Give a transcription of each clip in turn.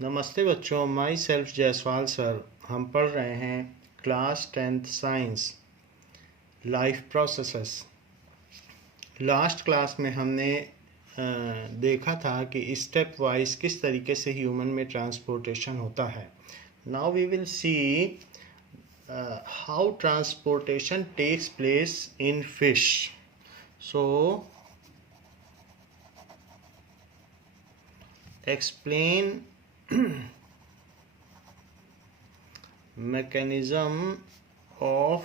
नमस्ते बच्चों, my self Jaiswal sir. हम पढ़ रहे हैं class 10th science life processes. Last class में हमने देखा था कि स्टेप वाइज किस तरीके से ह्यूमन में ट्रांसपोर्टेशन होता है। Now we will see how transportation takes place in fish. So explain mechanism of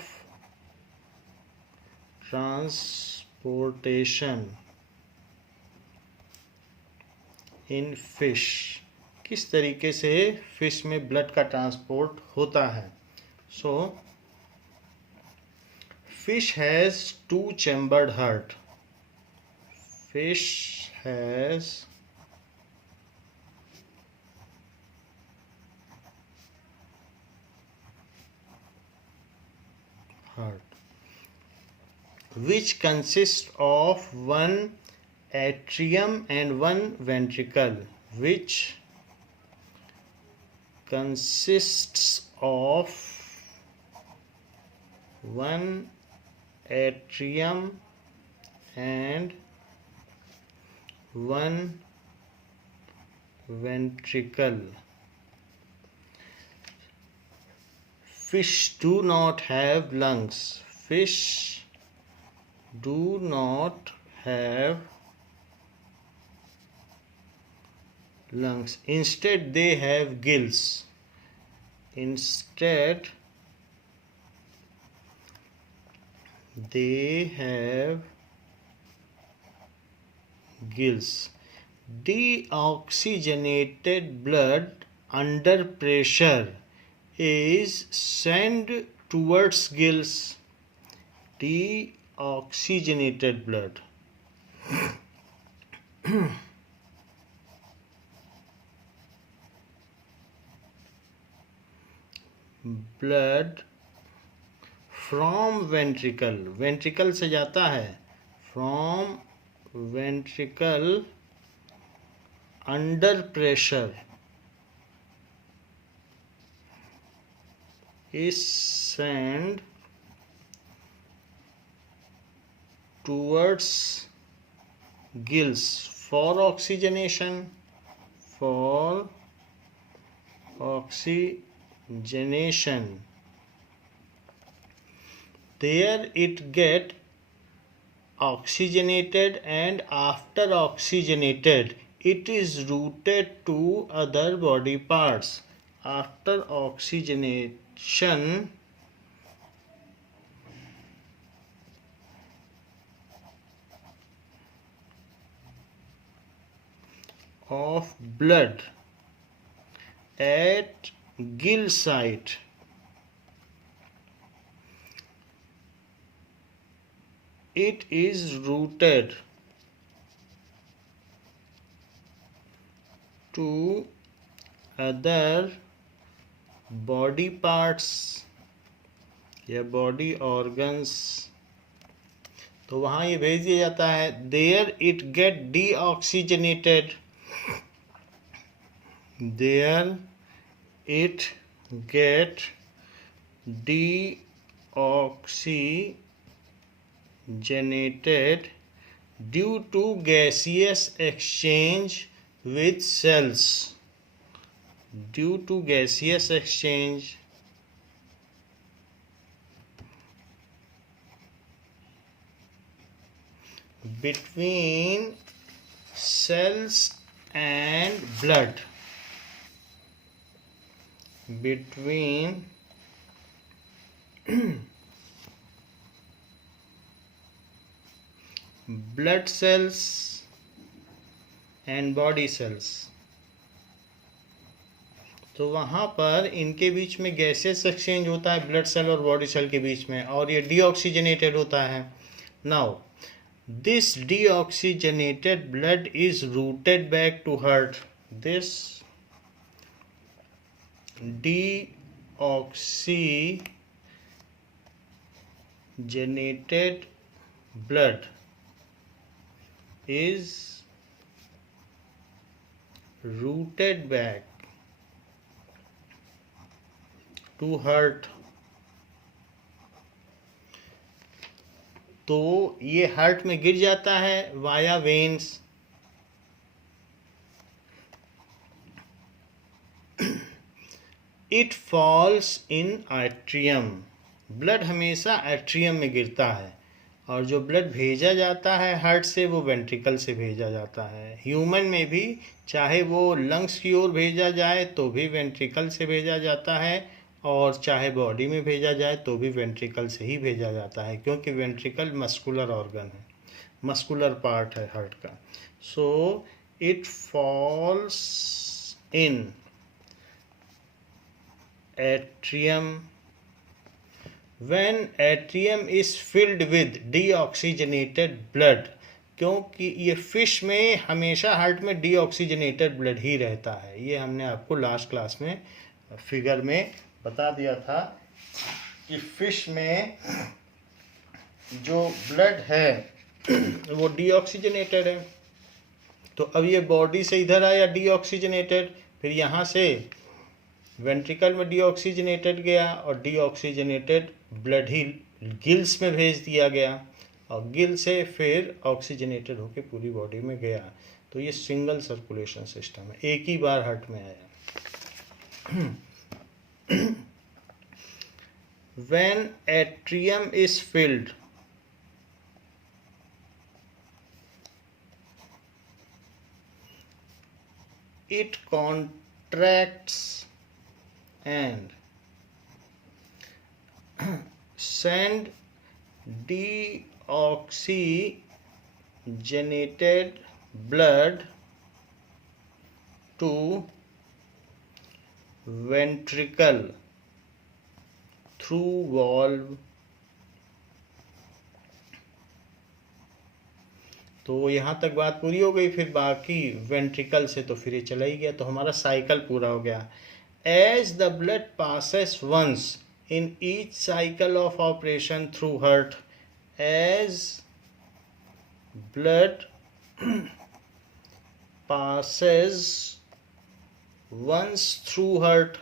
transportation in fish। किस तरीके से फिश में ब्लड का ट्रांसपोर्ट होता है। So fish has two chambered heart. Fish has heart which consists of one atrium and one ventricle, which consists of one atrium and one ventricle. Fish do not have lungs. Fish do not have lungs. Instead, they have gills. Instead, they have gills. Deoxygenated blood under pressure is sent towards gills. Deoxygenated blood blood from ventricle, ventricle से जाता है, from ventricle under pressure is sent towards gills for oxygenation. For oxygenation, there it get oxygenated, and after oxygenated it is routed to other body parts. After oxygenation, of blood at gill site, it is routed to other body parts या body organs। तो वहाँ ये भेज दिया जाता है। There it get deoxygenated. There it get deoxygenated due to gaseous exchange with cells. Due to gaseous exchange between cells and blood. Between blood cells and body cells। तो वहाँ पर इनके बीच में गैसेस एक्सचेंज होता है ब्लड सेल और body cell के बीच में, और ये डीऑक्सीजनेटेड होता है। Now this deoxygenated blood is routed back to heart. दिस deoxygenated blood is routed back to heart, तो ये हार्ट में गिर जाता है via veins. It falls in atrium, blood हमेशा एट्रियम में गिरता है, और जो ब्लड भेजा जाता है हार्ट से वो वेंट्रिकल से भेजा जाता है। ह्यूमन में भी चाहे वो लंग्स की ओर भेजा जाए तो भी वेंट्रिकल से भेजा जाता है, और चाहे बॉडी में भेजा जाए तो भी वेंट्रिकल से ही भेजा जाता है, क्योंकि वेंट्रिकल मस्कुलर ऑर्गन है, मस्कुलर पार्ट है हार्ट का। So it falls in atrium when atrium is filled with deoxygenated blood, क्योंकि ये फिश में हमेशा हार्ट में डीऑक्सीजनेटेड ब्लड ही रहता है। ये हमने आपको लास्ट क्लास में फिगर में बता दिया था कि फिश में जो ब्लड है वो डीऑक्सीजनेटेड है। तो अब ये बॉडी से इधर आया डीऑक्सीजनेटेड, फिर यहाँ से वेंट्रिकल में डीऑक्सीजनेटेड गया, और डीऑक्सीजनेटेड ब्लड ही गिल्स में भेज दिया गया, और गिल से फिर ऑक्सीजनेटेड होकर पूरी बॉडी में गया। तो ये सिंगल सर्कुलेशन सिस्टम है, एक ही बार हार्ट में आया। When atrium is filled, it contracts and send deoxygenated blood to ventricle through valve। तो यहाँ तक बात पूरी हो गई, फिर बाकी वेंट्रिकल से तो फिर ये चला ही गया, तो हमारा साइकिल पूरा हो गया। As the blood passes once in each cycle of operation through heart, as blood passes once through heart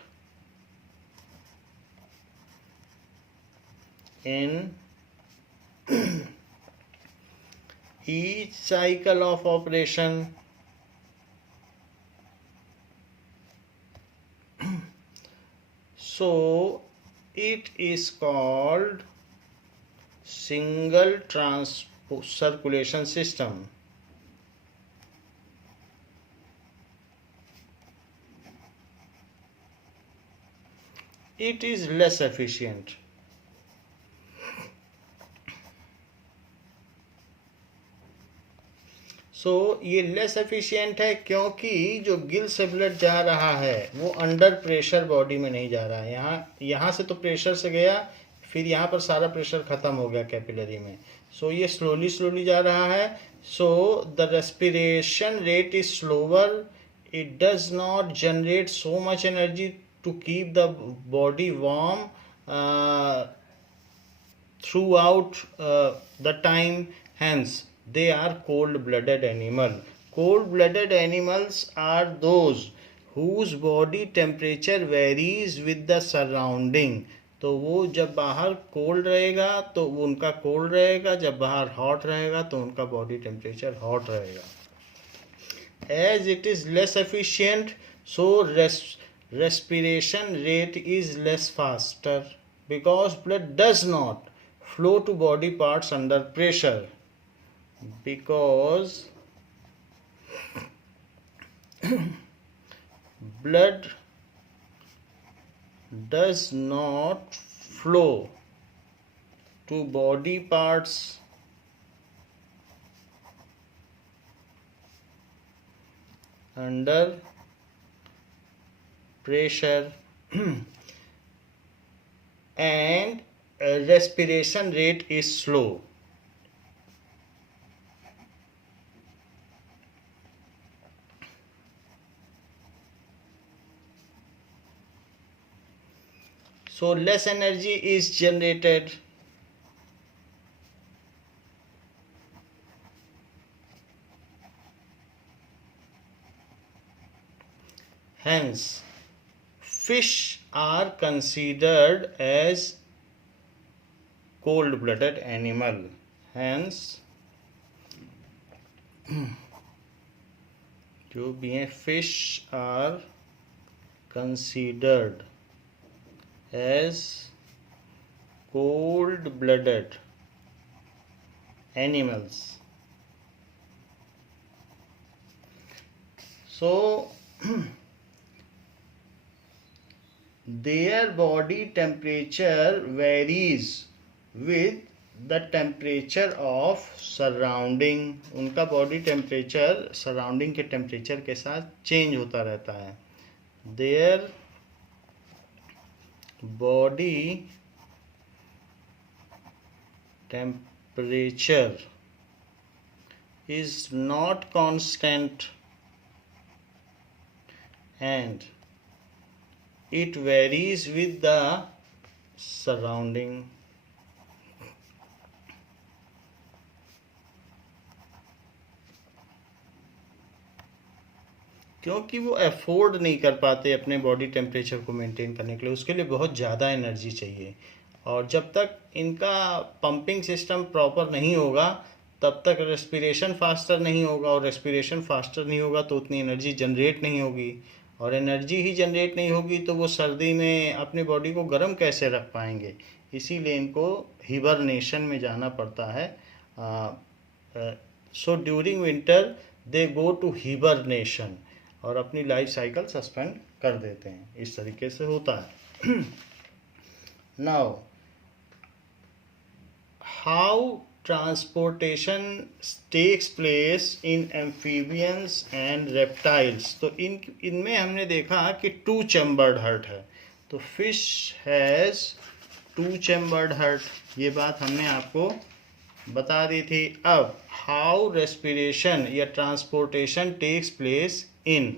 in each cycle of operation, so it is called single circulation system। It is less efficient। ये less efficient है क्योंकि जो गिल से blood जा रहा है वो under pressure body में नहीं जा रहा है। यहाँ से तो प्रेशर से गया, फिर यहाँ पर सारा प्रेशर खत्म हो गया कैपिलरी में। ये स्लोली जा रहा है। The respiration rate is slower, it does not generate so much energy to keep the body warm throughout the time, hence they are cold-blooded animal। Cold-blooded animals are those whose body temperature varies with the surrounding। तो वो जब बाहर cold रहेगा तो उनका cold रहेगा, जब बाहर हॉट रहेगा तो उनका बॉडी टेम्परेचर हॉट रहेगा। As it is less efficient, so respiration rate is less faster because blood does not flow to body parts under pressure, because blood does not flow to body parts under pressure and respiration rate is slow। Less energy is generated, hence fish are considered as cold-blooded animal. Hence, जो भी हैं fish are considered as cold-blooded animals. So their body temperature varies with the temperature of surrounding. उनका body temperature surrounding के temperature के साथ change होता रहता है. their body temperature is not constant and it varies with the surrounding. क्योंकि वो afford नहीं कर पाते अपने बॉडी टेम्परेचर को मेंटेन करने के लिए, उसके लिए बहुत ज़्यादा एनर्जी चाहिए. और जब तक इनका पंपिंग सिस्टम प्रॉपर नहीं होगा तब तक रेस्पिरेशन फास्टर नहीं होगा, और रेस्पिरेशन फास्टर नहीं होगा तो उतनी एनर्जी जनरेट नहीं होगी, और एनर्जी ही जनरेट नहीं होगी तो वो सर्दी में अपने बॉडी को गर्म कैसे रख पाएंगे. इसीलिए इनको हिबरनेशन में जाना पड़ता है. So during winter they go to hibernation और अपनी लाइफ साइकिल सस्पेंड कर देते हैं. इस तरीके से होता है. Now how transportation takes place in amphibians and reptiles. तो इनमें हमने देखा कि 2 चैम्बर्ड हार्ट है. तो फिश हैज़ 2 चैम्बर्ड हार्ट, ये बात हमने आपको बता दी थी. अब हाउ रेस्पिरेशन या transportation takes place in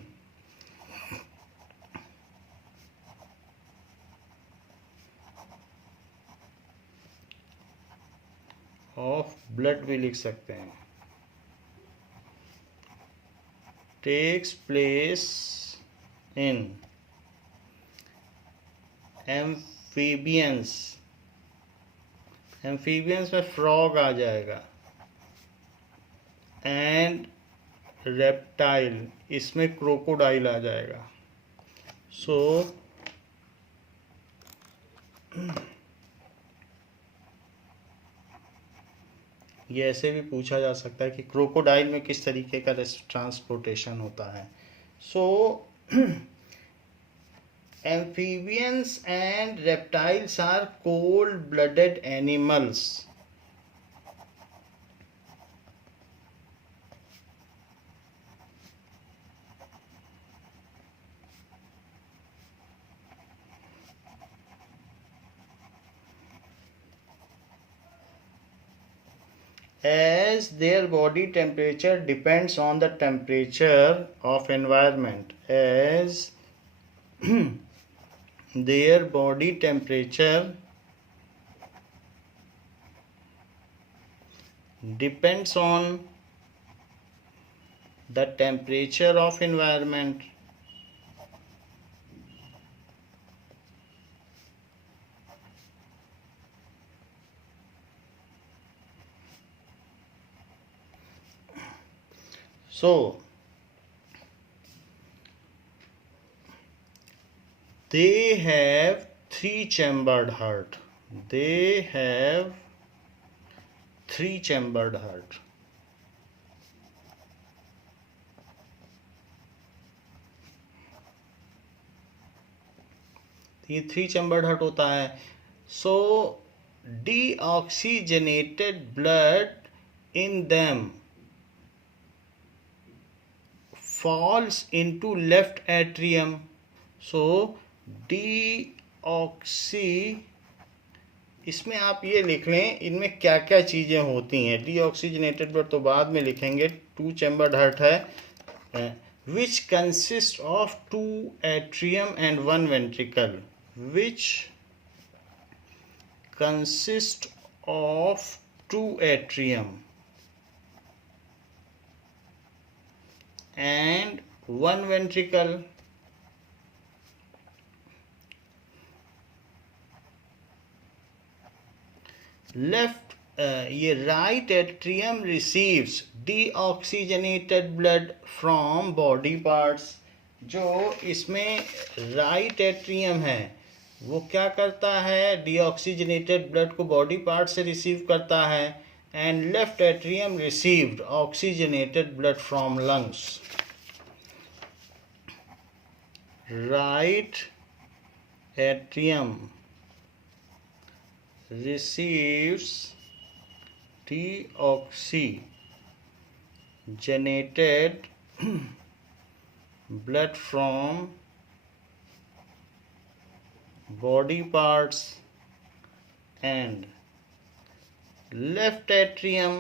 of blood भी लिख सकते हैं. Takes place in amphibians. Amphibians में फ्रॉग आ जाएगा. एंड रेप्टाइल, इसमें क्रोकोडाइल आ जाएगा. सो ये ऐसे भी पूछा जा सकता है कि क्रोकोडाइल में किस तरीके का ट्रांसपोर्टेशन होता है. So amphibians and reptiles are cold blooded animals. As their body temperature depends on the temperature of environment. As their body temperature depends on the temperature of environment. So they have 3 chambered heart. They have 3 chambered heart. ये 3 chambered heart होता है. So deoxygenated blood in them falls into left atrium. So deoxy, इसमें आप ये लिख लें इनमें क्या क्या चीज़ें होती हैं. डीऑक्सीजनेटेड ब्लड तो बाद में लिखेंगे. 2 चैम्बर्ड हार्ट है. Which consist of 2 atrium and 1 ventricle. Which consist of 2 atrium and 1 ventricle. Left ये right atrium receives deoxygenated blood from body parts. जो इसमें राइट एट्रियम है वो क्या करता है, डीऑक्सीजनेटेड ब्लड को बॉडी पार्ट से रिसीव करता है। And left atrium received oxygenated blood from lungs. Right atrium receives deoxygenated blood from body parts and left atrium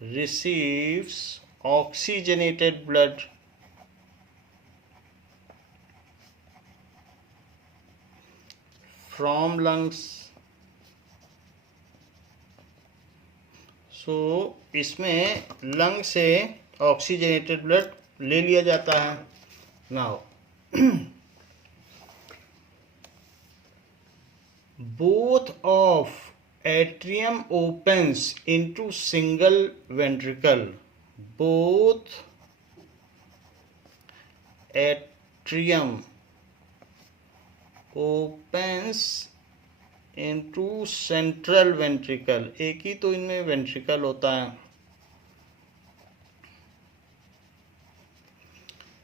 receives oxygenated blood from lungs। सो इसमें लंग से ऑक्सीजनेटेड ब्लड ले लिया जाता है। Now both of atrium opens into single ventricle। both atrium opens into central ventricle। एक ही तो इनमें ventricle होता है।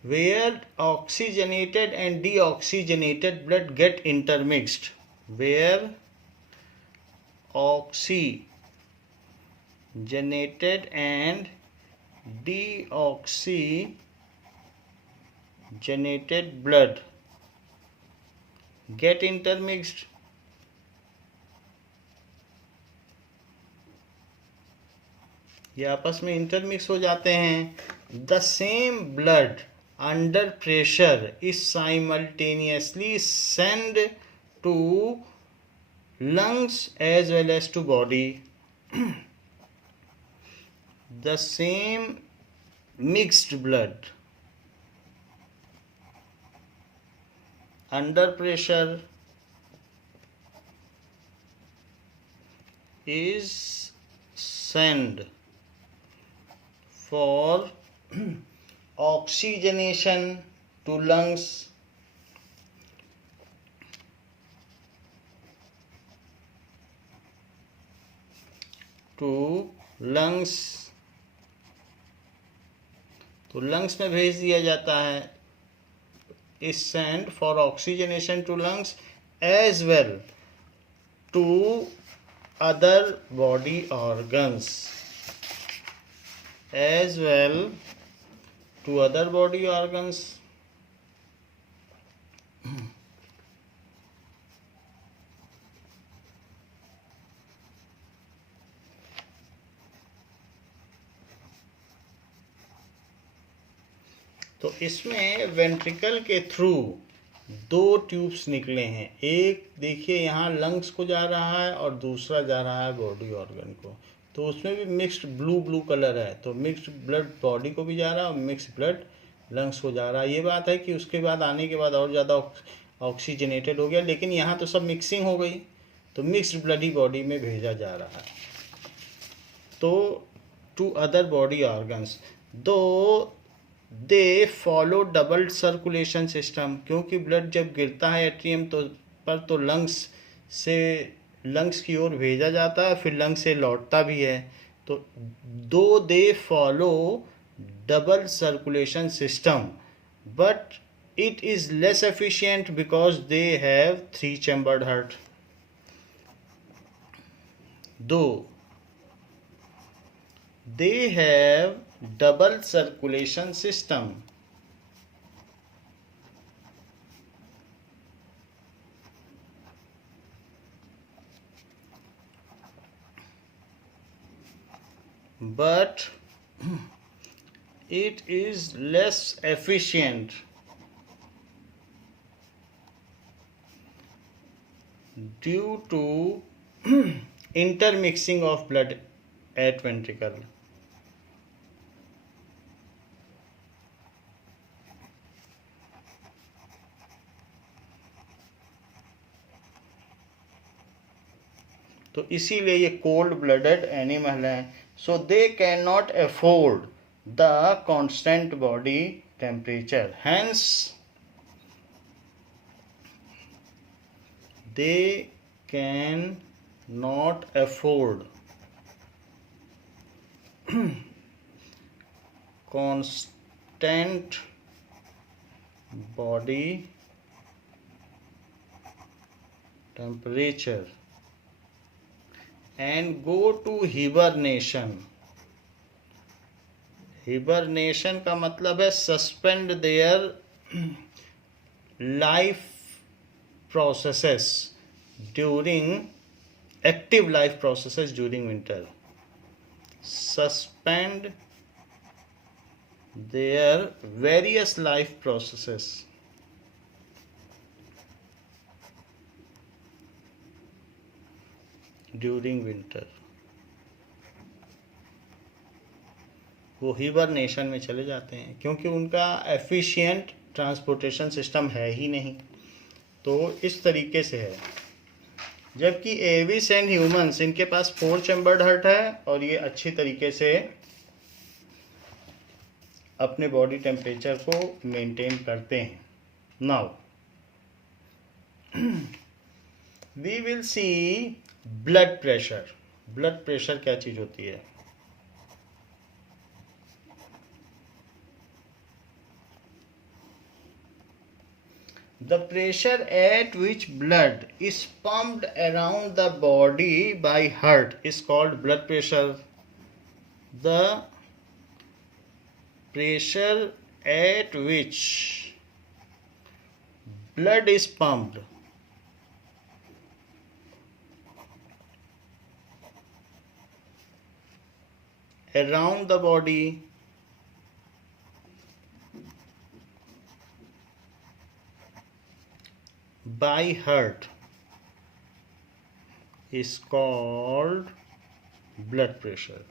where oxygenated and deoxygenated blood get intermixed। where oxygenated and deoxygenated blood get intermixed। ये आपस में इंटरमिक्स हो जाते हैं। The same blood under pressure is simultaneously send to lungs as well as to body। the same mixed blood under pressure is sent for oxygenation to lungs तो lungs में भेज दिया जाता है। is sent for oxygenation to lungs as well to other body organs। as well to other body organs। तो इसमें ventricle के through दो ट्यूब्स निकले हैं। एक देखिए यहाँ लंग्स को जा रहा है और दूसरा जा रहा है बॉडी ऑर्गन को। तो उसमें भी मिक्स्ड ब्लू कलर है। तो मिक्स्ड ब्लड बॉडी को भी जा रहा है और मिक्स्ड ब्लड लंग्स को जा रहा है। ये बात है कि उसके बाद आने के बाद और ज़्यादा ऑक्सीजनेटेड हो गया, लेकिन यहाँ तो सब मिक्सिंग हो गई तो मिक्स्ड ब्लड ही बॉडी में भेजा जा रहा है। तो टू अदर बॉडी ऑर्गन्स दो they follow double circulation system. क्योंकि ब्लड जब गिरता है एट्रियम तो लंग्स की ओर भेजा जाता है, फिर लंग्स से लौटता भी है। तो दो they follow double circulation system but it is less efficient because they have 3 chambered heart। though they have double circulation system but it is less efficient due to intermixing of blood at ventricle। तो इसीलिए ये cold blooded animal हैं. So they can not afford the constant body temperature. Hence they can not afford constant body temperature and go to hibernation. Hibernation का मतलब है suspend their life processes during active life processes during winter. Suspend their various life processes during winter. वो hibernation में चले जाते हैं क्योंकि उनका एफिशिएंट ट्रांसपोर्टेशन सिस्टम है ही नहीं. तो इस तरीके से है. जबकि एविस एंड ह्यूमंस, इनके पास 4 चैम्बर्ड हार्ट है और ये अच्छी तरीके से अपने बॉडी टेम्परेचर को मेंटेन करते हैं. Now we will see blood pressure. Blood pressure क्या चीज होती है? The pressure at which blood is pumped around the body by heart is called blood pressure. The pressure at which blood is pumped around the body by heart is called blood pressure.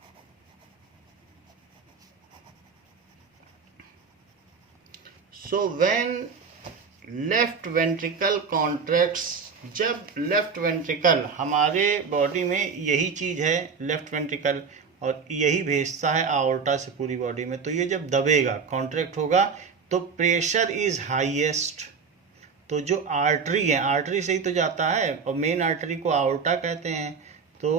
So when left ventricle contracts, जब left ventricle, हमारे body में यही चीज़ है left ventricle, और यही भेजता है आओर्टा से पूरी बॉडी में. तो ये जब दबेगा, कॉन्ट्रैक्ट होगा, तो प्रेशर इज़ हाईएस्ट. तो जो आर्टरी है, आर्टरी से ही तो जाता है और मेन आर्टरी को आओर्टा कहते हैं. तो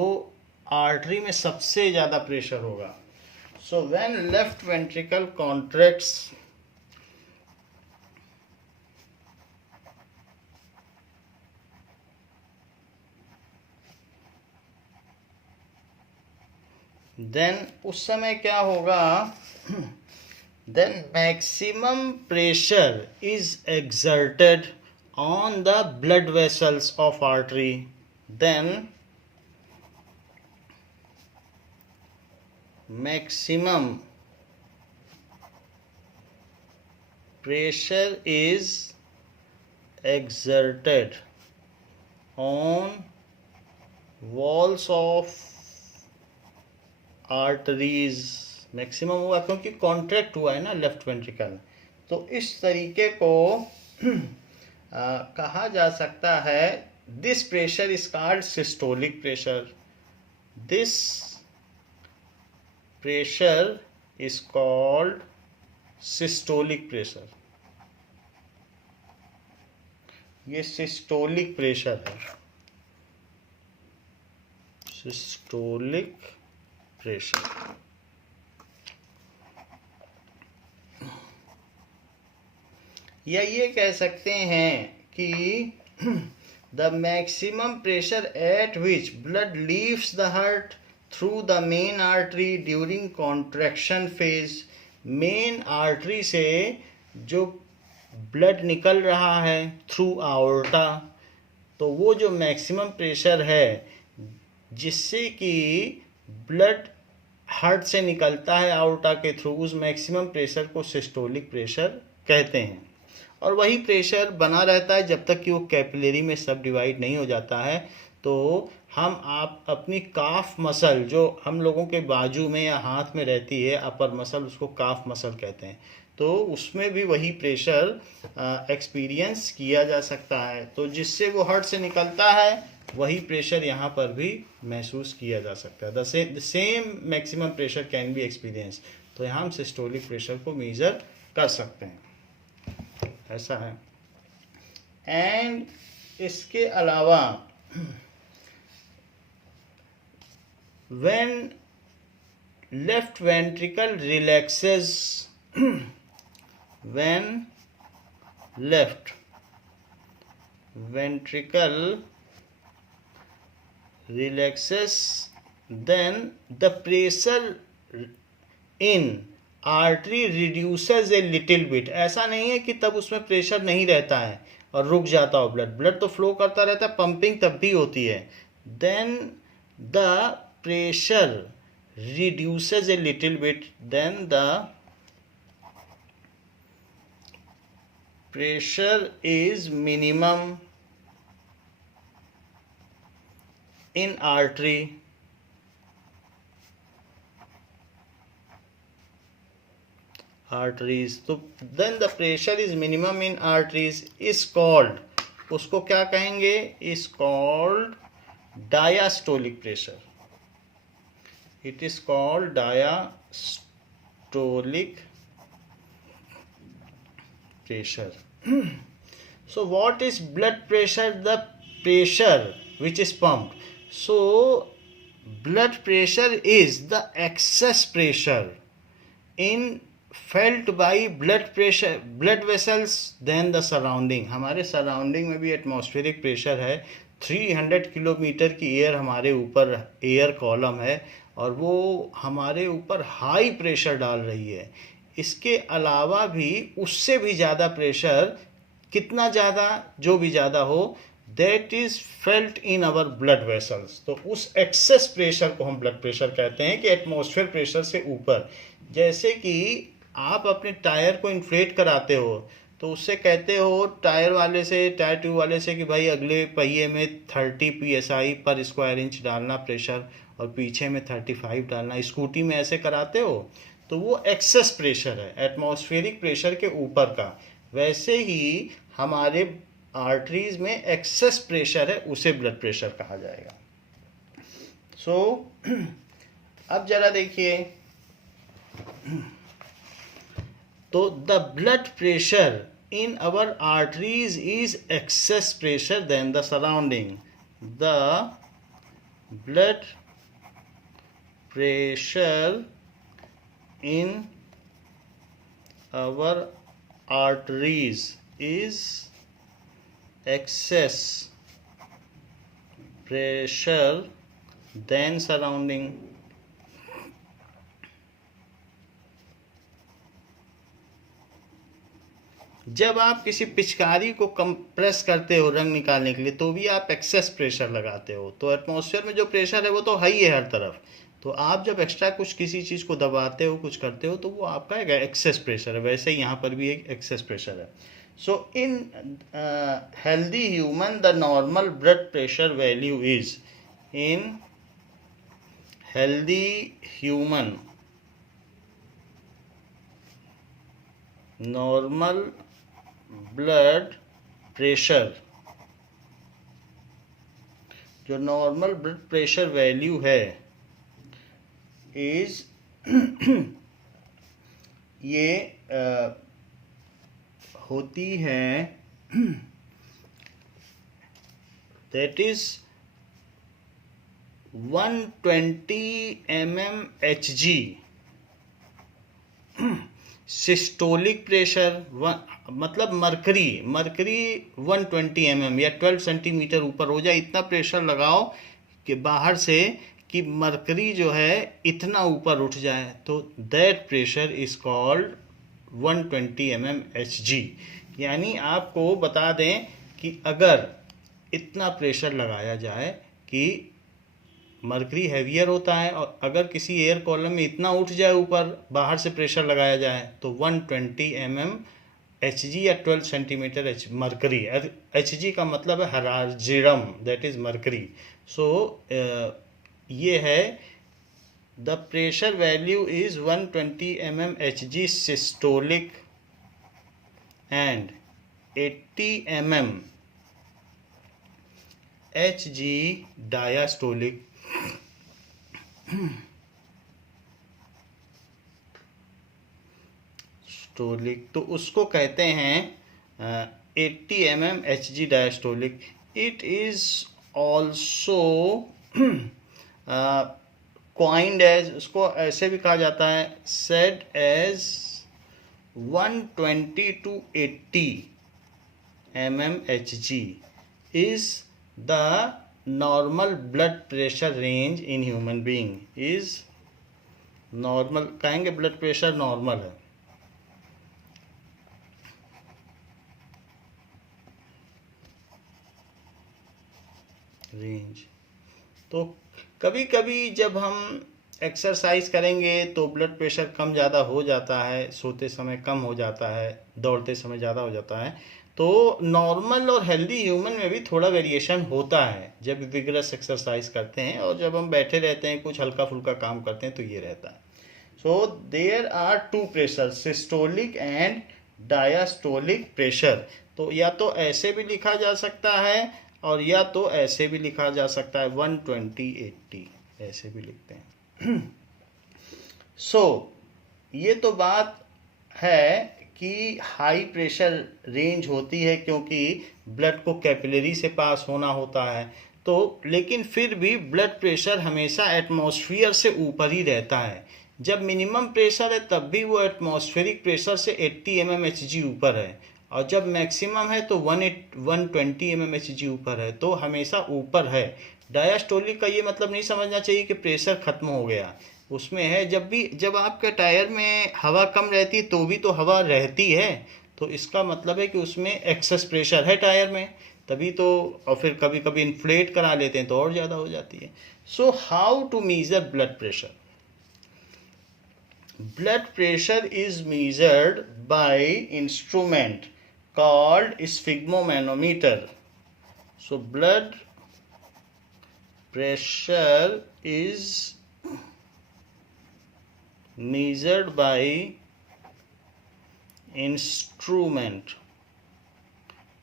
आर्टरी में सबसे ज़्यादा प्रेशर होगा. So when left ventricle contracts, then उस समय क्या होगा? Then maximum pressure is exerted on the blood vessels of artery. देन maximum pressure is exerted on walls of arteries. Maximum हुआ क्योंकि कॉन्ट्रैक्ट हुआ है ना लेफ्ट वेंट्रिकल. तो इस तरीके को कहा जा सकता है, this pressure is called systolic pressure. This pressure is called systolic pressure. ये systolic pressure है. systolic pressure. या ये कह सकते हैं कि the maximum pressure at which blood leaves the heart through the main artery during contraction phase. Main artery से जो ब्लड निकल रहा है थ्रू आओर्टा, तो वो जो मैक्सिमम प्रेशर है जिससे कि ब्लड हार्ट से निकलता है आओर्टा के थ्रू, उस मैक्सिमम प्रेशर को सिस्टोलिक प्रेशर कहते हैं. और वही प्रेशर बना रहता है जब तक कि वो कैपिलरी में सब डिवाइड नहीं हो जाता है. तो हम आप अपनी काफ मसल जो हम लोगों के बाजू में या हाथ में रहती है, अपर मसल, उसको काफ मसल कहते हैं, तो उसमें भी वही प्रेशर एक्सपीरियंस किया जा सकता है। तो जिससे वो हार्ट से निकलता है वही प्रेशर यहाँ पर भी महसूस किया जा सकता है। The same maximum pressure can be experience. तो यहाँ हम सिस्टोलिक प्रेशर को मेजर कर सकते हैं, ऐसा है। एंड इसके अलावा when left ventricle relaxes when left ventricle relaxes then the pressure in artery reduces a little bit। ऐसा नहीं है कि तब उसमें प्रेशर नहीं रहता है और रुक जाता हो, ब्लड तो फ्लो करता रहता है, पंपिंग तब भी होती है। then the pressure reduces a little bit, then the pressure is minimum in arteries, तो then the pressure is minimum in arteries is called, उसको क्या कहेंगे, is called diastolic pressure। It is called diastolic pressure। So what is blood pressure? The pressure which is pumped. So blood pressure is the excess pressure in felt by blood vessels than the surrounding। हमारे surrounding में भी atmospheric pressure है, 300 kilometre की air हमारे ऊपर air column है और वो हमारे ऊपर हाई प्रेशर डाल रही है। इसके अलावा भी उससे भी ज़्यादा प्रेशर, कितना ज़्यादा, जो भी ज़्यादा हो, that is felt in our blood vessels. तो उस एक्सेस प्रेशर को हम ब्लड प्रेशर कहते हैं कि एटमॉस्फेयर प्रेशर से ऊपर। जैसे कि आप अपने टायर को इन्फ्लेट कराते हो तो उससे कहते हो टायर वाले से, टायर ट्यूब वाले से कि भाई अगले पहिए में 30 psi पर स्क्वायर इंच डालना प्रेशर और पीछे में 35 डालना। स्कूटी में ऐसे कराते हो तो वो एक्सेस प्रेशर है, एटमॉस्फेरिक प्रेशर के ऊपर का। वैसे ही हमारे आर्टरीज में एक्सेस प्रेशर है, उसे ब्लड प्रेशर कहा जाएगा। अब जरा देखिए, तो the blood pressure in our arteries is excess pressure than the surrounding। The blood pressure in our arteries is excess pressure than surrounding। जब आप किसी पिचकारी को कंप्रेस करते हो रंग निकालने के लिए तो भी आप एक्सेस प्रेशर लगाते हो। तो एटमॉस्फेयर में जो प्रेशर है वो तो हाई है हर तरफ, तो आप जब एक्स्ट्रा कुछ किसी चीज़ को दबाते हो, कुछ करते हो, तो वो आपका एक एक्सेस प्रेशर है। वैसे ही यहाँ पर भी एक एक्सेस प्रेशर है। So in healthy human the normal blood pressure value is, in healthy human normal blood pressure, जो नॉर्मल ब्लड प्रेशर वैल्यू है इज ये होती है, that is 120 mmHg। Systolic pressure मतलब मरकरी 120 mm या 12 सेंटीमीटर ऊपर हो जाए, इतना प्रेशर लगाओ कि बाहर से कि मरकरी जो है इतना ऊपर उठ जाए, तो that pressure is called 120 mmHg। यानी आपको बता दें कि अगर इतना प्रेशर लगाया जाए कि मरकरी हैवियर होता है और अगर किसी एयर कॉलम में इतना उठ जाए ऊपर, बाहर से प्रेशर लगाया जाए, तो 120 mmHg या 12 सेंटीमीटर मरकरी। Hg का मतलब है हरारजिरम, दैट इज मरकरी। सो ये है the pressure value is 120 mmHg systolic and 80 mmHg diastolic. तो उसको कहते हैं 80 mmHg diastolic. It is also coined as, उसको ऐसे भी कहा जाता है, said as 120 to 80 mmHg is the normal blood pressure range in human being। is normal कहेंगे, ब्लड प्रेशर नॉर्मल है। रेंज। तो कभी कभी जब हम एक्सरसाइज करेंगे तो ब्लड प्रेशर कम ज़्यादा हो जाता है, सोते समय कम हो जाता है, दौड़ते समय ज़्यादा हो जाता है। तो नॉर्मल और हेल्दी ह्यूमन में भी थोड़ा वेरिएशन होता है जब विगरस एक्सरसाइज करते हैं, और जब हम बैठे रहते हैं कुछ हल्का फुल्का काम करते हैं तो ये रहता है। So there are two pressure, systolic and diastolic pressure. तो या तो ऐसे भी लिखा जा सकता है और या तो ऐसे भी लिखा जा सकता है, 120/80 ऐसे भी लिखते हैं। सो ये तो बात है कि हाई प्रेशर रेंज होती है क्योंकि ब्लड को कैपिलरी से पास होना होता है। तो लेकिन फिर भी ब्लड प्रेशर हमेशा एटमॉस्फेयर से ऊपर ही रहता है। जब मिनिमम प्रेशर है तब भी वो एटमॉस्फेरिक प्रेशर से 80 mmHg ऊपर है, और जब मैक्सिमम है तो 120 mmHg ऊपर है, तो हमेशा ऊपर है। डायास्टोलिक का ये मतलब नहीं समझना चाहिए कि प्रेशर खत्म हो गया, उसमें है जब आपके टायर में हवा कम रहती है तो भी तो हवा रहती है, तो इसका मतलब है कि उसमें एक्सेस प्रेशर है टायर में, तभी तो। और फिर कभी कभी इन्फ्लेट करा लेते हैं तो और ज़्यादा हो जाती है। So how to measure blood pressure? Blood pressure is measured by instrument called sphygmomanometer. So blood pressure is measured by instrument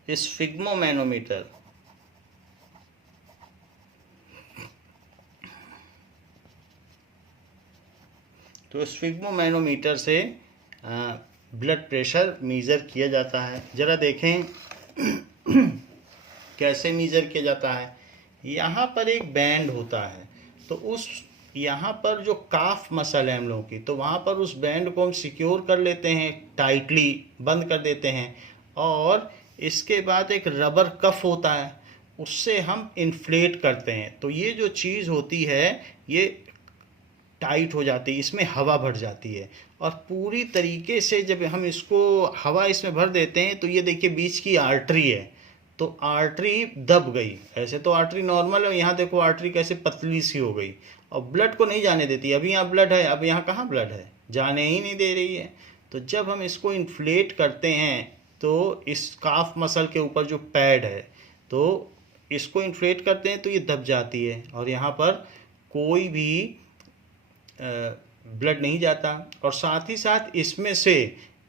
sphygmomanometer। तो स्फिग्मोमैनोमीटर से ब्लड प्रेशर मेज़र किया जाता है। ज़रा देखें कैसे मेज़र किया जाता है। यहाँ पर एक बैंड होता है, तो उस यहाँ पर जो काफ मसल है हम लोगों की, तो वहाँ पर उस बैंड को हम सिक्योर कर लेते हैं, टाइटली बंद कर देते हैं, और इसके बाद एक रबर कफ होता है, उससे हम इन्फ्लेट करते हैं। तो ये जो चीज़ होती है ये टाइट हो जाती है, इसमें हवा भर जाती है, और पूरी तरीके से जब हम इसको हवा इसमें भर देते हैं तो ये देखिए बीच की आर्टरी है, तो आर्टरी दब गई। ऐसे तो आर्टरी नॉर्मल है, यहाँ देखो आर्टरी कैसे पतली सी हो गई, और ब्लड को नहीं जाने देती। अभी यहाँ ब्लड है, अब यहाँ कहाँ ब्लड है, जाने ही नहीं दे रही है। तो जब हम इसको इन्फ्लेट करते हैं तो इस काफ मसल के ऊपर जो पैड है, तो इसको इन्फ्लेट करते हैं तो ये दब जाती है, और यहाँ पर कोई भी ब्लड नहीं जाता। और साथ ही साथ इसमें से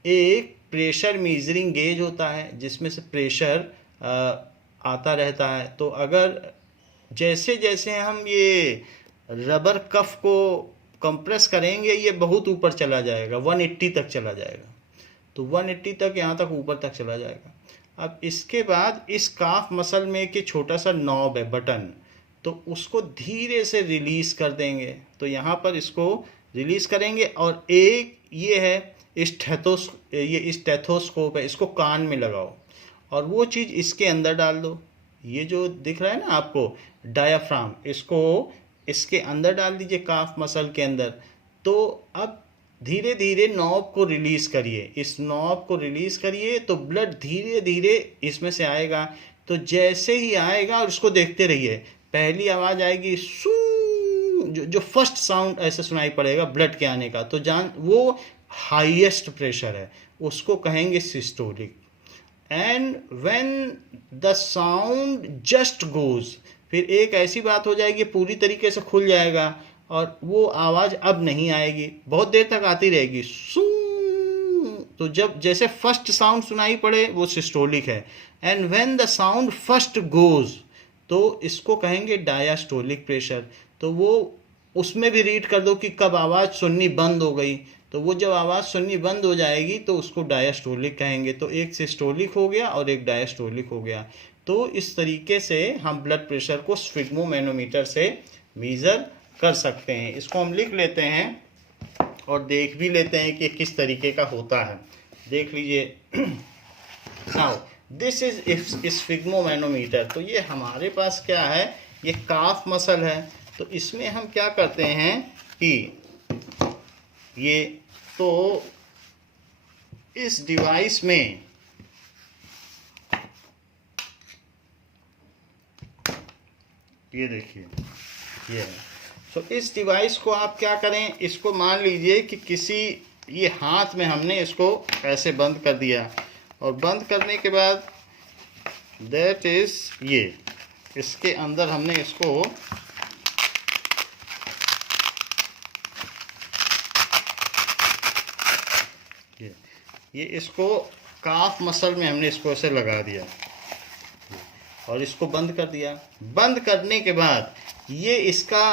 एक प्रेशर मेजरिंग गेज होता है जिसमें से प्रेशर आता रहता है। तो अगर जैसे जैसे हम ये रबर कफ को कंप्रेस करेंगे ये बहुत ऊपर चला जाएगा, 180 तक चला जाएगा, तो 180 तक यहाँ तक ऊपर तक चला जाएगा। अब इसके बाद इस काफ मसल में एक छोटा सा नॉब है, बटन, तो उसको धीरे से रिलीज़ कर देंगे। तो यहाँ पर इसको रिलीज़ करेंगे, और एक ये है ये स्टेथोस्कोप है, इसको कान में लगाओ और वो चीज़ इसके अंदर डाल दो। ये जो दिख रहा है ना आपको डायाफ्राम, इसको इसके अंदर डाल दीजिए, काफ मसल के अंदर। तो अब धीरे धीरे नॉब को रिलीज़ करिए, इस नॉब को रिलीज़ करिए, तो ब्लड धीरे धीरे इसमें से आएगा। तो जैसे ही आएगा और उसको देखते रहिए, पहली आवाज़ आएगी सू, जो फर्स्ट साउंड ऐसे सुनाई पड़ेगा ब्लड के आने का, तो जान वो हाईएस्ट प्रेशर है, उसको कहेंगे systolic. And when the sound just goes, फिर एक ऐसी बात हो जाएगी पूरी तरीके से खुल जाएगा और वो आवाज़ अब नहीं आएगी, बहुत देर तक आती रहेगी सू। तो जब जैसे फर्स्ट साउंड सुनाई पड़े वो सिस्टोलिक है। And when the sound first goes तो इसको कहेंगे डायास्टोलिक प्रेशर। तो वो उसमें भी रीड कर दो कि कब आवाज़ सुननी बंद हो गई, तो वो जब आवाज़ सुननी बंद हो जाएगी तो उसको डायास्टोलिक कहेंगे। तो एक सिस्टोलिक हो गया और एक डायास्टोलिक हो गया। तो इस तरीके से हम ब्लड प्रेशर को स्फिग्मोमैनोमीटर से मेज़र कर सकते हैं। इसको हम लिख लेते हैं और देख भी लेते हैं कि किस तरीके का होता है। देख लीजिए। Now this is sphygmomanometer. तो ये हमारे पास क्या है, ये काफ मसल है। तो इसमें हम क्या करते हैं कि ये तो इस डिवाइस में ये देखिए ये है। तो इस डिवाइस को आप क्या करें, इसको मान लीजिए कि किसी ये हाथ में हमने इसको ऐसे बंद कर दिया और बंद करने के बाद दैट इज ये इसके अंदर हमने इसको ये इसको काफ मसल में हमने इसको ऐसे लगा दिया और इसको बंद कर दिया। बंद करने के बाद ये इसका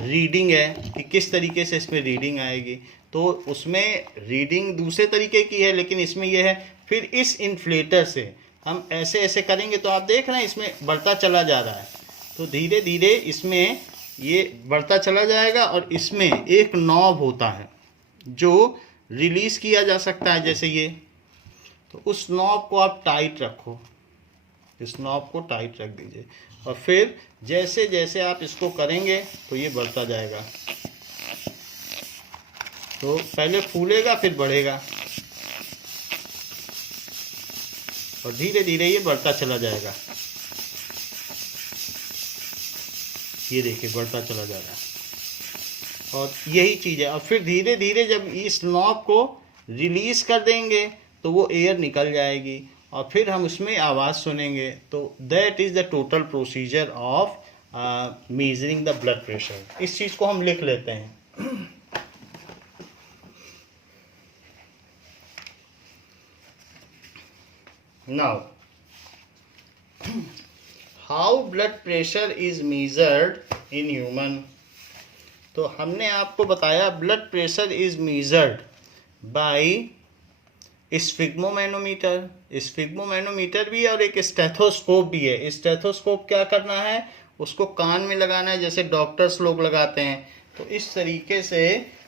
रीडिंग है कि किस तरीके से इसमें रीडिंग आएगी। तो उसमें रीडिंग दूसरे तरीके की है लेकिन इसमें ये है। फिर इस इन्फ्लेटर से हम ऐसे ऐसे करेंगे तो आप देख रहे हैं इसमें बढ़ता चला जा रहा है। तो धीरे धीरे इसमें ये बढ़ता चला जाएगा और इसमें एक नॉब होता है जो रिलीज़ किया जा सकता है, जैसे ये। तो उस नॉब को आप टाइट रखो, इस नॉब को टाइट रख दीजिए और फिर जैसे जैसे आप इसको करेंगे तो ये बढ़ता जाएगा। तो पहले फूलेगा फिर बढ़ेगा और धीरे धीरे ये बढ़ता चला जाएगा। ये देखिए बढ़ता चला जा रहा है और यही चीज़ है। और फिर धीरे धीरे जब इस नॉब को रिलीज़ कर देंगे तो वो एयर निकल जाएगी और फिर हम उसमें आवाज़ सुनेंगे। तो that is the total procedure of measuring the blood pressure. इस चीज़ को हम लिख लेते हैं। Now how blood pressure is measured in human. तो हमने आपको बताया blood pressure is measured by sphygmomanometer. Sphygmomanometer भी और एक स्टेथोस्कोप भी है। स्टेथोस्कोप क्या करना है, उसको कान में लगाना है जैसे डॉक्टर्स लोग लगाते हैं। तो इस तरीके से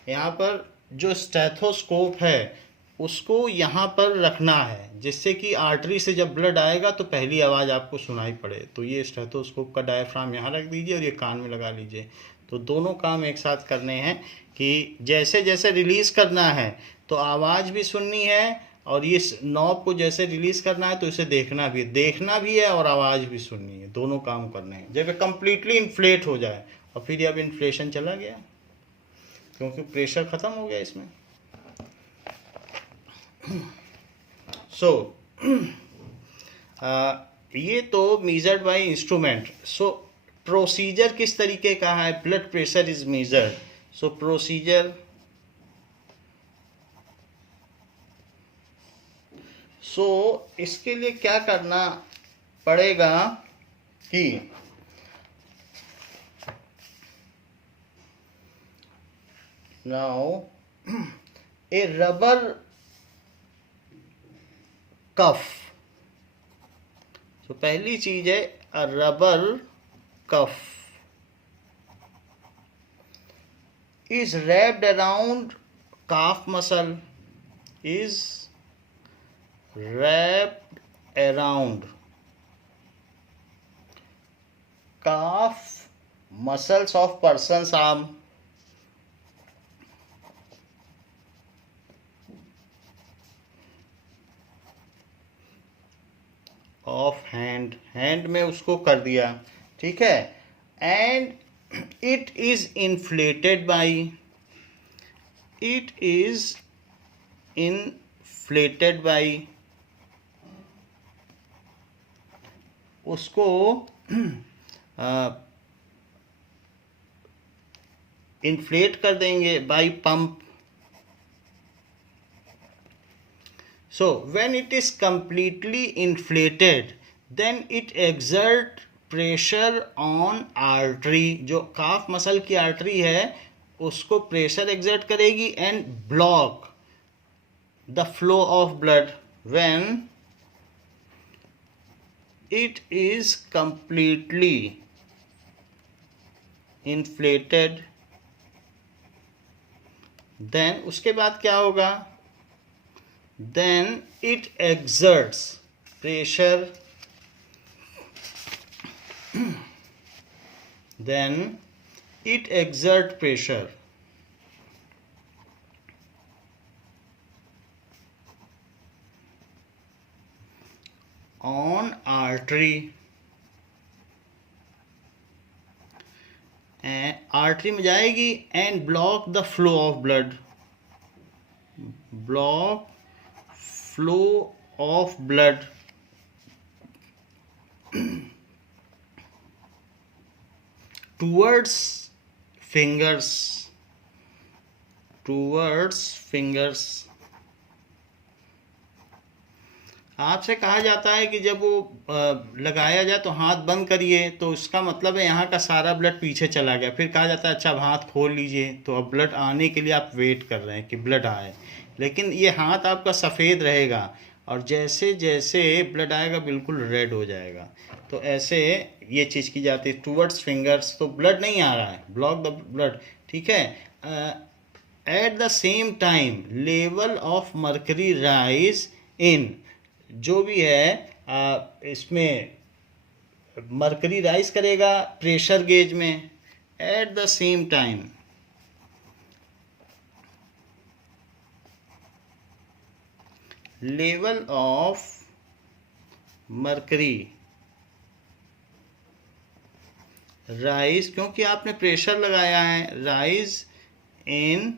यहाँ पर जो स्टेथोस्कोप है उसको यहाँ पर रखना है जिससे कि आर्टरी से जब ब्लड आएगा तो पहली आवाज़ आपको सुनाई पड़े। तो ये स्टेथोस्कोप का डायफ्राम यहाँ रख दीजिए और ये कान में लगा लीजिए। तो दोनों काम एक साथ करने हैं कि जैसे जैसे रिलीज़ करना है तो आवाज़ भी सुननी है और ये नॉब को जैसे रिलीज़ करना है तो इसे देखना भी है और आवाज़ भी सुननी है। दोनों काम करने हैं जब कंप्लीटली इन्फ्लेट हो जाए। और फिर अब इन्फ्लेशन चला गया क्योंकि प्रेशर ख़त्म हो गया इसमें। सो ये तो measured by instrument. So procedure किस तरीके का है, blood pressure is measured. So procedure, so इसके लिए क्या करना पड़ेगा कि नाउ ए रबर कफ। तो पहली चीज है a rubber cuff is wrapped around calf muscle, is wrapped around calf muscles of person's arm, of hand, hand में उसको कर दिया, ठीक है। and it is inflated by, it is inflated by उसको इन्फ्लेट कर देंगे bye pump. So when it is completely inflated, then it exert pressure on artery. जो काफ मसल की आर्टरी है उसको प्रेशर exert करेगी and block the flow of blood. When it is completely inflated, then उसके बाद क्या होगा? Then it exerts pressure. Then it exerts pressure on artery. Artery में जाएगी and block the flow of blood. Block flow of blood towards fingers. आपसे कहा जाता है कि जब वो लगाया जाए तो हाथ बंद करिए, तो इसका मतलब है यहाँ का सारा ब्लड पीछे चला गया. फिर कहा जाता है अच्छा अब हाथ खोल लीजिए, तो अब ब्लड आने के लिए आप वेट कर रहे हैं कि ब्लड आए, लेकिन ये हाथ आपका सफ़ेद रहेगा और जैसे जैसे ब्लड आएगा बिल्कुल रेड हो जाएगा. तो ऐसे ये चीज़ की जाती है टूवर्ड्स फिंगर्स. तो ब्लड नहीं आ रहा है, ब्लॉक द ब्लड. ठीक है. Eight the same time level of mercury rise in. जो भी है इसमें मर्करी राइज करेगा प्रेशर गेज में. Eight the same time level of mercury rise, क्योंकि आपने प्रेशर लगाया है, rise in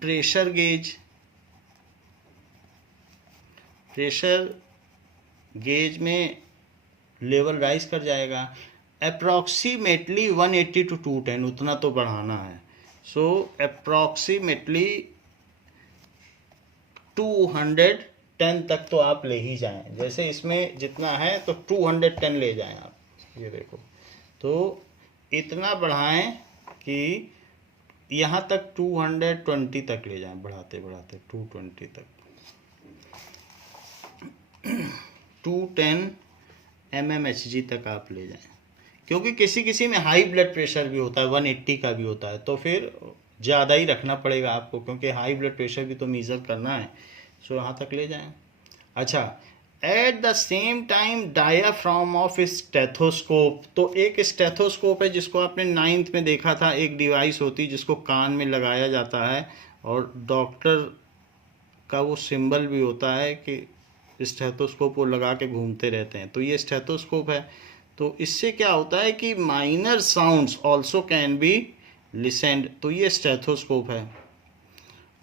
pressure gauge. Pressure gauge में लेवल राइज कर जाएगा. अप्रॉक्सीमेटली 180 to 210 उतना तो बढ़ाना है. सो अप्रॉक्सीमेटली 210 तक तो आप ले ही जाएं. जैसे इसमें जितना है तो 210 ले जाएं आप. ये देखो, तो इतना बढ़ाएं कि यहाँ तक 220 तक ले जाएं, बढ़ाते बढ़ाते 220 तक. 210 mmHg तक आप ले जाएं, क्योंकि किसी किसी में हाई ब्लड प्रेशर भी होता है, 180 का भी होता है, तो फिर ज़्यादा ही रखना पड़ेगा आपको, क्योंकि हाई ब्लड प्रेशर भी तो मेज़र करना है. सो यहाँ तक ले जाएं. अच्छा, eight the same time diaphragm of stethoscope. तो एक स्टेथोस्कोप है जिसको आपने 9th में देखा था. एक डिवाइस होती है जिसको कान में लगाया जाता है और डॉक्टर का वो सिंबल भी होता है कि स्टेथोस्कोप वो लगा के घूमते रहते हैं. तो ये स्टेथोस्कोप है. तो इससे क्या होता है कि minor sounds also can be लिसेंड. तो ये स्टेथोस्कोप है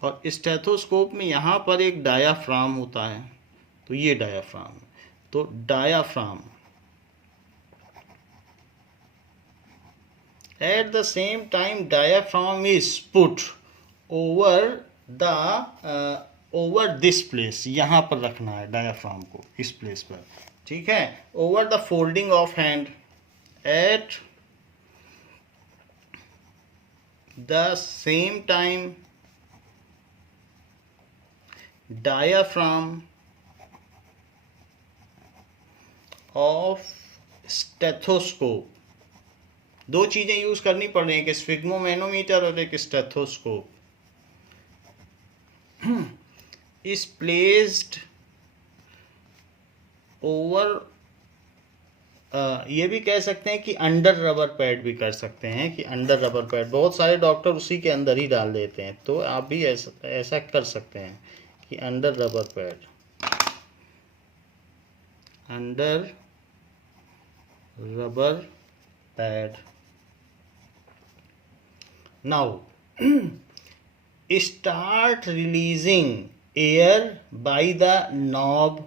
और स्टेथोस्कोप में यहाँ पर एक डायाफ्राम होता है. तो ये डायाफ्राम. तो diaphragm eight the same time diaphragm is put over the over this place. यहाँ पर रखना है डायाफ्राम को, इस प्लेस पर. ठीक है. Over the folding of hand eight the same time diaphragm of stethoscope. दो चीजें यूज करनी पड़ रही हैं, एक स्फिग्मोमैनोमीटर और एक स्टेथोस्कोप. is placed over ये भी कह सकते हैं कि अंडर रबर पैड भी कर सकते हैं कि अंडर रबर पैड. बहुत सारे डॉक्टर उसी के अंदर ही डाल देते हैं, तो आप भी ऐसा कर सकते हैं कि under rubber pad. Under rubber pad. Now start releasing air by the knob.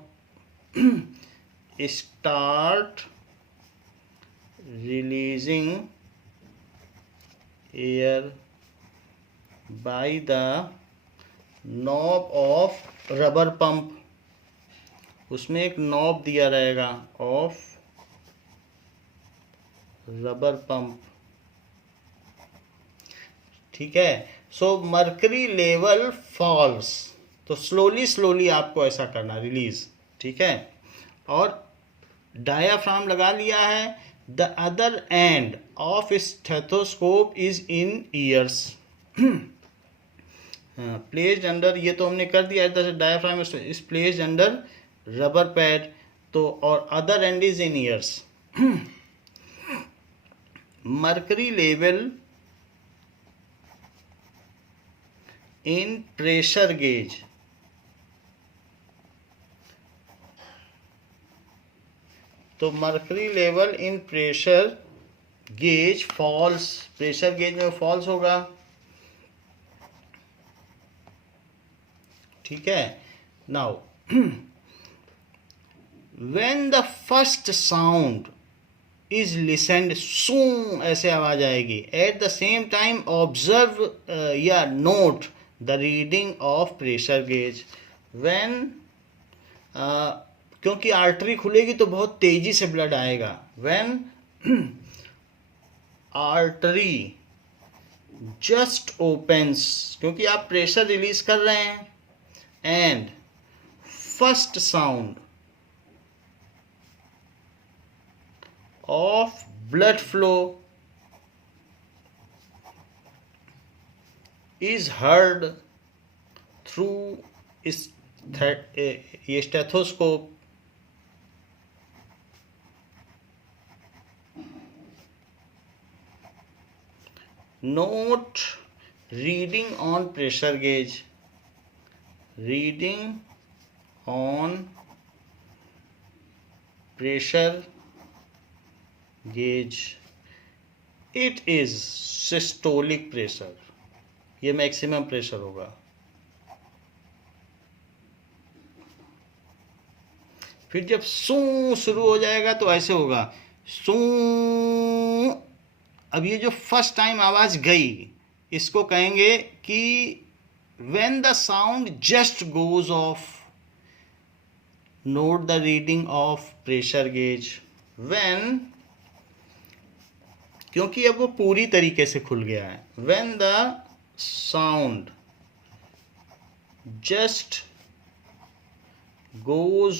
Start releasing air by the knob of rubber pump, उसमें एक नॉब दिया रहेगा ऑफ रबर पंप, ठीक है। सो मर्करी लेवल फॉल्स, तो स्लोली आपको ऐसा करना, रिलीज, ठीक है। और डायाफ्राम लगा लिया है, the other end of stethoscope is in ears, placed under, ये तो हमने कर दिया है, diaphragm is placed under rubber pad, तो और other end is in ears. Mercury level in pressure gauge, तो mercury level in pressure gauge falls, pressure gauge में फॉल्स होगा, ठीक है। Now when the first sound is listened, सू ऐसे आवाज आएगी, at the same time observe या note the reading of pressure gauge. When, क्योंकि आर्टरी खुलेगी तो बहुत तेजी से ब्लड आएगा, व्हेन आर्टरी जस्ट ओपन्स, क्योंकि आप प्रेशर रिलीज कर रहे हैं, and first sound of blood flow is heard through a stethoscope, note reading on pressure gauge, reading on pressure gauge, it is systolic pressure, ये maximum pressure होगा। फिर जब सू शुरू हो जाएगा तो ऐसे होगा, सू। अब ये जो फर्स्ट टाइम आवाज गई, इसको कहेंगे कि when the sound just goes off, note the reading of pressure gauge, when, क्योंकि अब वो पूरी तरीके से खुल गया है, when the sound just goes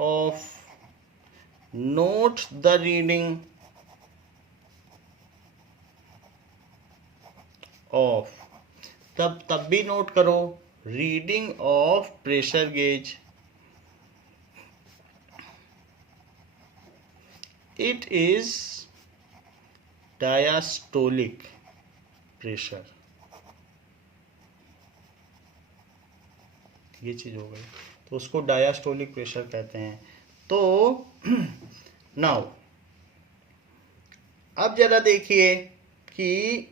off, note the reading of, तब भी नोट करो, reading of pressure gauge, it is diastolic pressure, ये चीज हो गई, तो उसको डायास्टोलिक प्रेशर कहते हैं। तो नाउ अब जरा देखिए कि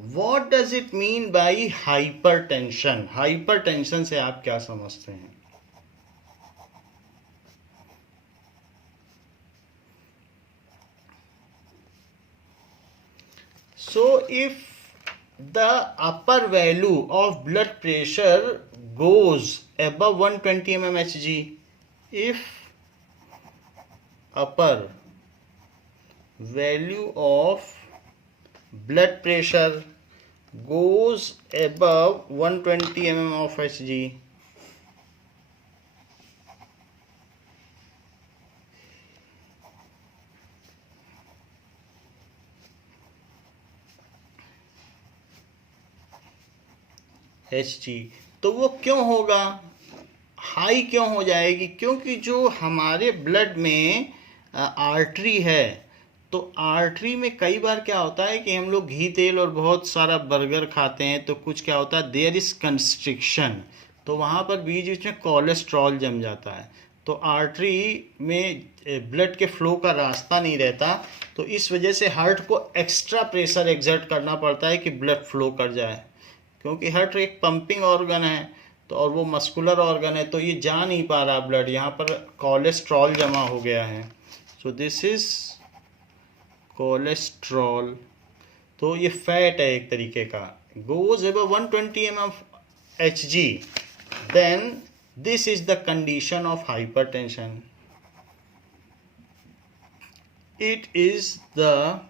what does it mean by hypertension, hypertension से आप क्या समझते हैं? So if the upper value of blood pressure goes above 120 mmHg, if upper value of blood pressure goes above 120 mm of Hg, तो वो क्यों होगा, हाई क्यों हो जाएगी? क्योंकि जो हमारे ब्लड में आर्टरी है, तो आर्टरी में कई बार क्या होता है कि हम लोग घी तेल और बहुत सारा बर्गर खाते हैं, तो कुछ क्या होता है, देयर इज कंस्ट्रिक्शन, तो वहाँ पर बीच बीच में कोलेस्ट्रॉल जम जाता है, तो आर्टरी में ब्लड के फ्लो का रास्ता नहीं रहता, तो इस वजह से हार्ट को एक्स्ट्रा प्रेशर एक्सर्ट करना पड़ता है कि ब्लड फ्लो कर जाए, क्योंकि हार्ट एक पंपिंग ऑर्गन है, तो और वो मस्कुलर ऑर्गन है, तो ये जा नहीं पा रहा ब्लड, यहाँ पर कोलेस्ट्रॉल जमा हो गया है। So this is cholesterol. तो ये फैट है एक तरीके का, goes above 120 mmHg, then this is the condition of hypertension. It is the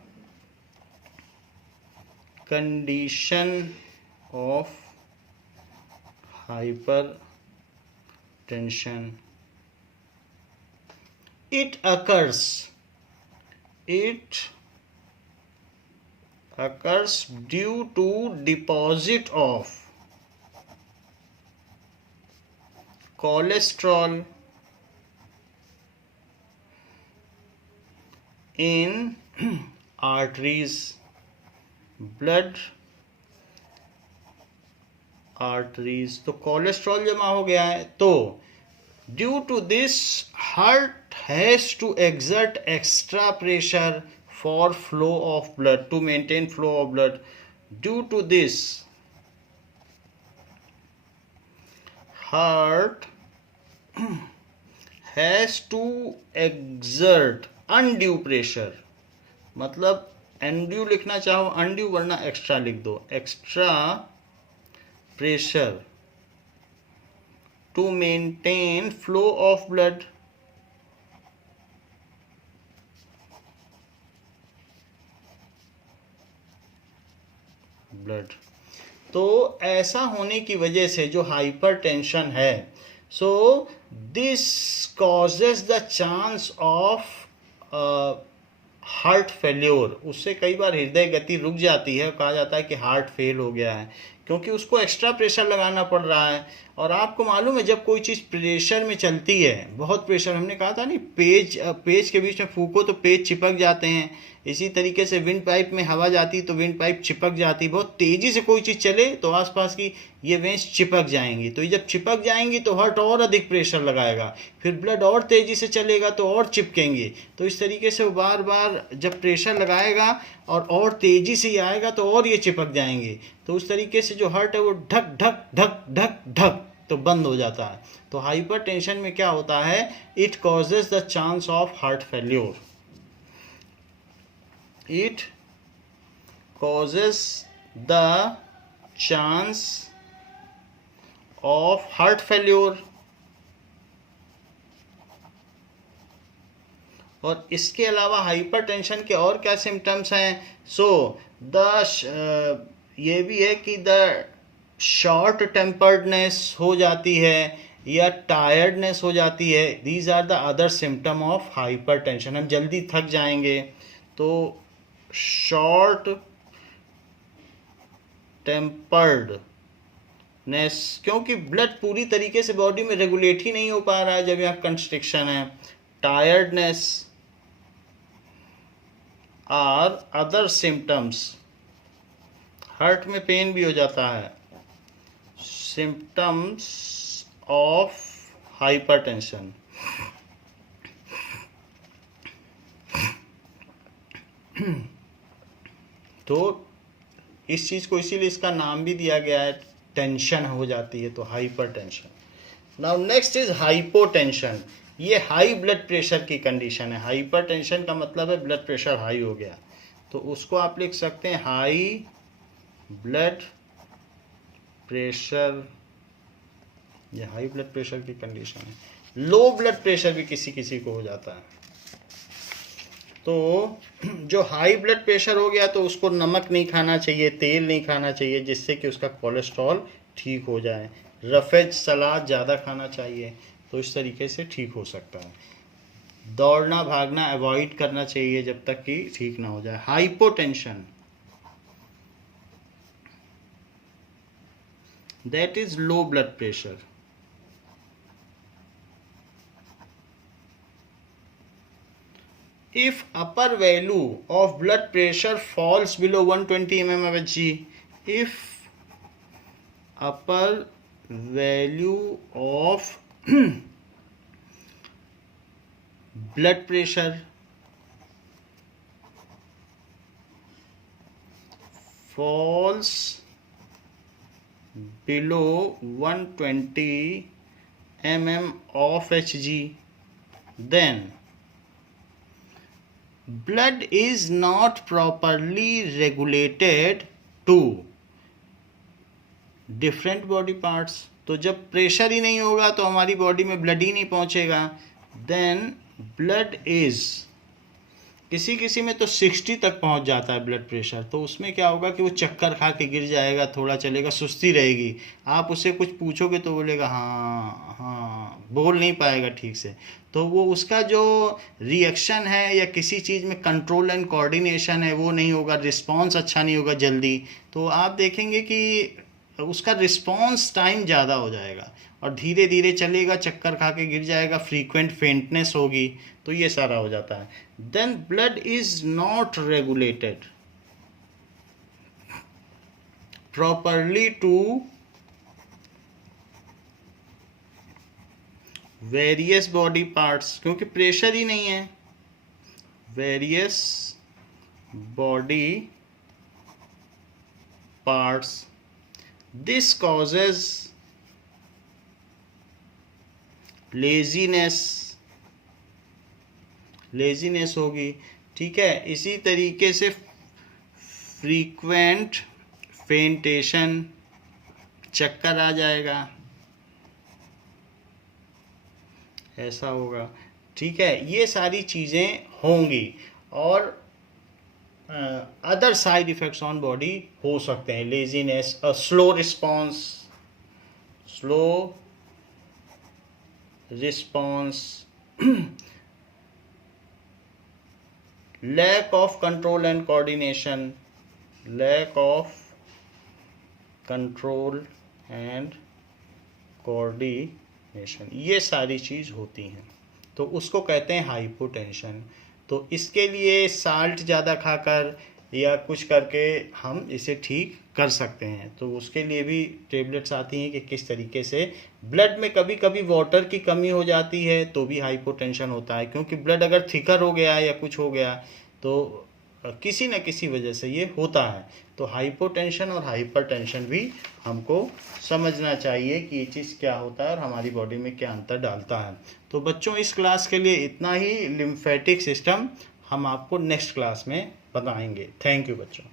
condition of hypertension. It occurs due to deposit of cholesterol in arteries, blood arteries. तो cholesterol जमा हो गया है, तो due to this heart has to exert extra pressure for flow of blood, to maintain flow of blood. Due to this heart has to exert undue pressure, मतलब undue लिखना चाहो undue, वरना एक्स्ट्रा लिख दो, extra pressure to maintain flow of blood. तो ऐसा होने की वजह से जो हाइपरटेंशन है, so this causes the chance of heart failure. उससे कई बार हृदय गति रुक जाती है, कहा जाता है कि हार्ट फेल हो गया है, क्योंकि उसको एक्स्ट्रा प्रेशर लगाना पड़ रहा है। और आपको मालूम है जब कोई चीज़ प्रेशर में चलती है, बहुत प्रेशर, हमने कहा था नहीं, पेज के बीच में फूको तो पेज चिपक जाते हैं, इसी तरीके से विंड पाइप में हवा जाती तो विंड पाइप चिपक जाती। बहुत तेज़ी से कोई चीज़ चले तो आसपास की ये वेंस चिपक जाएंगी, तो ये जब चिपक जाएंगी तो हार्ट और अधिक प्रेशर लगाएगा, फिर ब्लड और तेज़ी से चलेगा तो और चिपकेंगे। तो इस तरीके से वो बार बार जब प्रेशर लगाएगा और तेज़ी से ही आएगा तो और ये चिपक जाएंगे। तो उस तरीके से जो हार्ट है वो ढक ढक ढक ढक ढक तो बंद हो जाता है। तो हाइपरटेंशन में क्या होता है, it causes the chance of heart failure. It causes the chance of heart failure। और इसके अलावा हाइपरटेंशन के और क्या सिम्टम्स हैं, सो ये भी है कि द शॉर्ट टेम्पर्डनेस हो जाती है या टायर्डनेस हो जाती है। These are the other symptom of hypertension. हम जल्दी थक जाएंगे, तो शॉर्ट टेम्पर्डनेस, क्योंकि ब्लड पूरी तरीके से बॉडी में रेगुलेट ही नहीं हो पा रहा है जब यहाँ कंस्ट्रिक्शन है। Tiredness are other symptoms, heart में पेन भी हो जाता है, सिम्टम्स ऑफ हाइपरटेंशन। तो इस चीज़ को इसीलिए इसका नाम भी दिया गया है, टेंशन हो जाती है तो hypertension. Now next is hypotension. ये हाई ब्लड प्रेशर की कंडीशन है। हाइपरटेंशन का मतलब है ब्लड प्रेशर हाई हो गया, तो उसको आप लिख सकते हैं हाई ब्लड प्रेशर। ये हाई ब्लड प्रेशर की कंडीशन है। लो ब्लड प्रेशर भी किसी किसी को हो जाता है। तो जो हाई ब्लड प्रेशर हो गया तो उसको नमक नहीं खाना चाहिए, तेल नहीं खाना चाहिए, जिससे कि उसका कोलेस्ट्रॉल ठीक हो जाए। रफेज सलाद ज़्यादा खाना चाहिए, तो इस तरीके से ठीक हो सकता है। दौड़ना भागना अवॉइड करना चाहिए जब तक कि ठीक ना हो जाए। Hypotension, that is low blood pressure. If upper value of blood pressure falls below 120 mmHg, if upper value of blood pressure falls below 120 mm of Hg, then blood is not properly regulated to different body parts. तो जब pressure ही नहीं होगा तो हमारी body में blood ही नहीं पहुंचेगा. देन ब्लड इज, किसी किसी में तो 60 तक पहुंच जाता है ब्लड प्रेशर, तो उसमें क्या होगा कि वो चक्कर खा के गिर जाएगा, थोड़ा चलेगा, सुस्ती रहेगी. आप उससे कुछ पूछोगे तो बोलेगा हाँ हाँ, बोल नहीं पाएगा ठीक से. तो वो उसका जो रिएक्शन है या किसी चीज़ में कंट्रोल एंड कोऑर्डिनेशन है वो नहीं होगा, रिस्पॉन्स अच्छा नहीं होगा जल्दी. तो आप देखेंगे कि उसका रिस्पॉन्स टाइम ज़्यादा हो जाएगा और धीरे धीरे चलेगा, चक्कर खा के गिर जाएगा, फ्रीक्वेंट फेंटनेस होगी. तो ये सारा हो जाता है. Then blood is not regulated properly to various body parts, क्योंकि प्रेशर ही नहीं है. Various body parts, this causes laziness, laziness होगी. ठीक है. इसी तरीके से फ्रीक्वेंट फेंटेशन, चक्कर आ जाएगा, ऐसा होगा. ठीक है. ये सारी चीज़ें होंगी और other side effects on body हो सकते हैं. Laziness, slow response, slow response, lack of control and coordination, lack of control and coordination, ये सारी चीज़ होती हैं. तो उसको कहते हैं हाइपोटेंशन. तो इसके लिए साल्ट ज़्यादा खाकर या कुछ करके हम इसे ठीक कर सकते हैं. तो उसके लिए भी टेबलेट्स आती हैं कि किस तरीके से. ब्लड में कभी कभी वाटर की कमी हो जाती है तो भी हाइपोटेंशन होता है, क्योंकि ब्लड अगर थिकर हो गया या कुछ हो गया तो किसी न किसी वजह से ये होता है. तो हाइपोटेंशन और हाइपरटेंशन भी हमको समझना चाहिए कि ये चीज़ क्या होता है और हमारी बॉडी में क्या अंतर डालता है. तो बच्चों इस क्लास के लिए इतना ही. लिम्फेटिक सिस्टम हम आपको नेक्स्ट क्लास में बताएंगे. थैंक यू बच्चों.